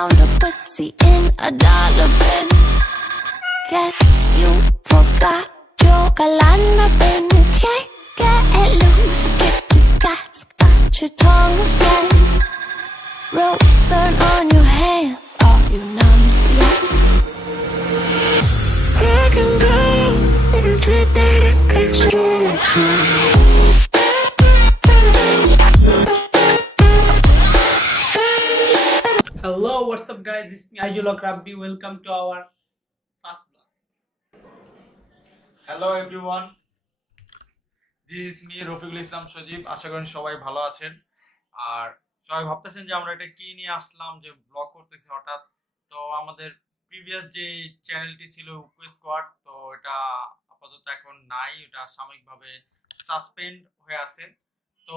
found a pussy in a dollar bin. Guess you forgot your galana bin. You can't get loose, get your guts, got your tongue again. Rope burn on your hand, are you numb yet? I can go, but I can't let it control. Hello, what's up guys, this is me Aijulok Rabbi. Welcome to our first vlog. Hello everyone, this is me Rafiqul Islam Sajib. আশা করি সবাই ভালো আছেন। আর সবাই ভাবতেছেন যে আমরা এটা কি নিয়ে আসলাম, যে ব্লগ করতেছি হঠাৎ। তো আমাদের প্রিভিয়াস যে চ্যানেলটি ছিল উকু স্কোয়াড, তো এটা আপাতত এখন নাই, এটা সাময়িকভাবে সাসপেন্ড হয়ে আছে। তো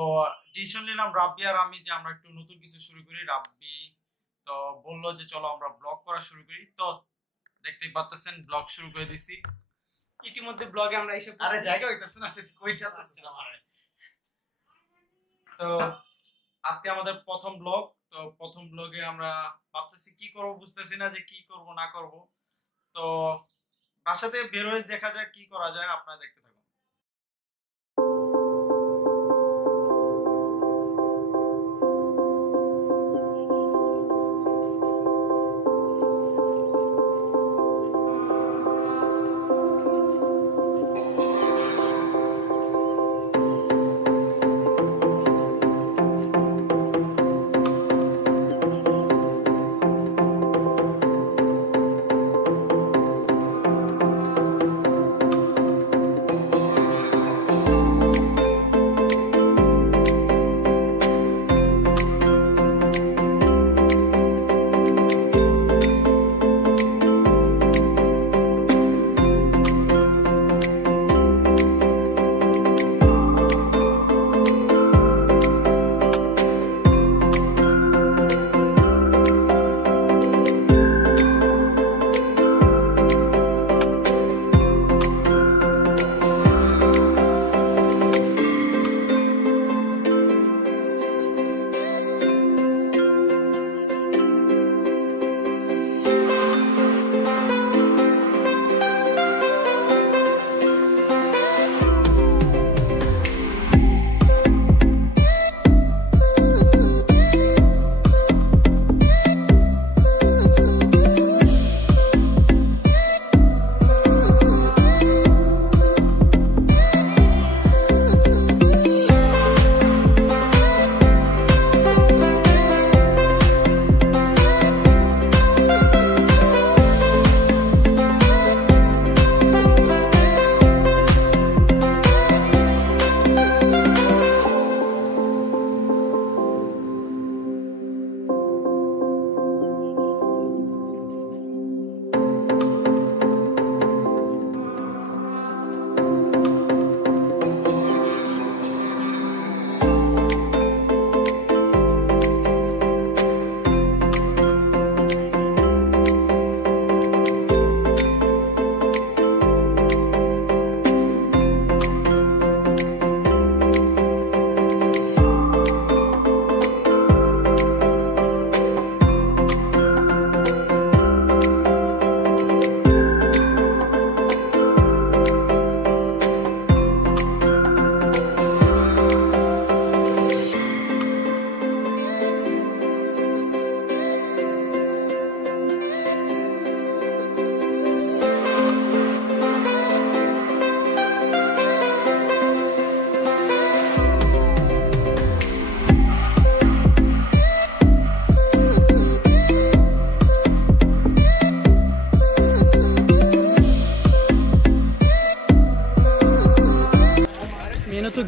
ডিসিশন নিলাম রাব্বি আর আমি যে আমরা একটু নতুন কিছু শুরু করি। রাব্বি তো বললো যে চলো আমরা ব্লগ করা শুরু করি। তো দেখতেই পাচ্ছেন ব্লগ শুরু করে দিছি। ইতিমধ্যে ব্লগে আমরা এসে আরে জায়গা হইতাছে না, কই যাচ্ছিস আমারে। তো আজকে আমাদের প্রথম ব্লগ। তো প্রথম ব্লগে আমরা ভাবতেছি কি করব, বুঝতেছি না যে কি করব না করব। তো বাসাতে বের হয়ে দেখা যাক কি করা যায়, আপনারা দেখতে থাকুন।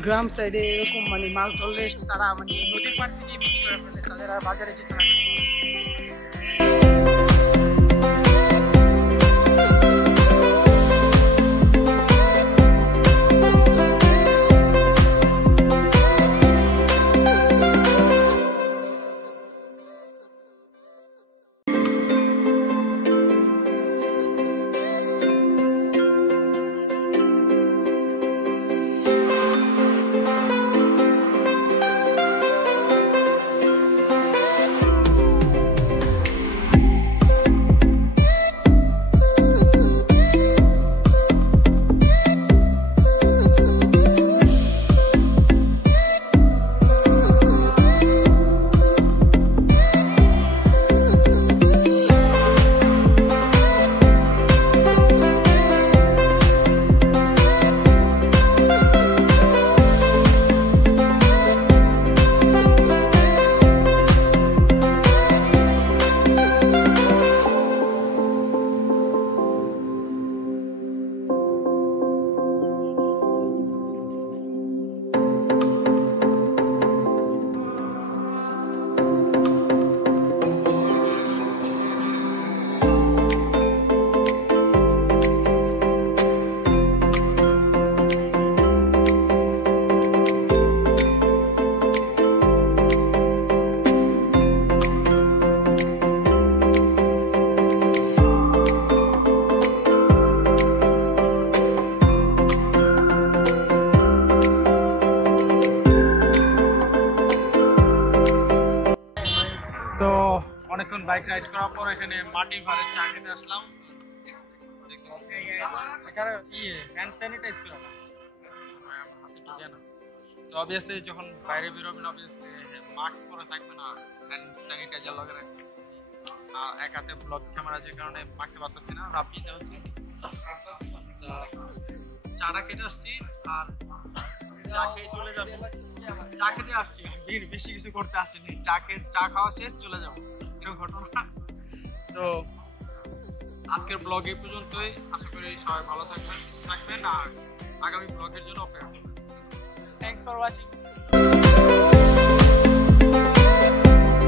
গ্রাম সাইডে এরকম মানে মাছ ধরলে তারা মানে নদীর পাড় থেকে বিক্রি করে ফেলে, তাদের আর বাজারে যেতে হয় না। বাইক রাইড করার পর এখানে মাটির ভারে চা খেতে আসলাম। এখানে হ্যান্ড স্যানিটাইজ করা না, আমার হাতে ঢোকে না। তো অবভিয়াসলি যখন বাইরে বেরোবেন অবভিয়াসলি মাস্ক পরে থাকবেন আর হ্যান্ড স্যানিটাইজার লগে রাখবেন। আর এক হাতে ব্লগ ক্যামেরা যে কারণে মাখতে পারতেছি না, রাপিতে হচ্ছে। চাটা খেতে আসছি আর চা খেয়ে চলে যাবো। চা খেতে আসছি, বেশি কিছু করতে আসিনি। চা খাওয়া শেষ চলে যাবো, এরকম ঘটনা। তো আজকের ব্লগ এই পর্যন্তই। আশা করি সবাই ভালো থাকবেন, সুস্থ থাকবেন আর আগামী ব্লগের জন্য অপেক্ষা করবেন। Thanks for watching.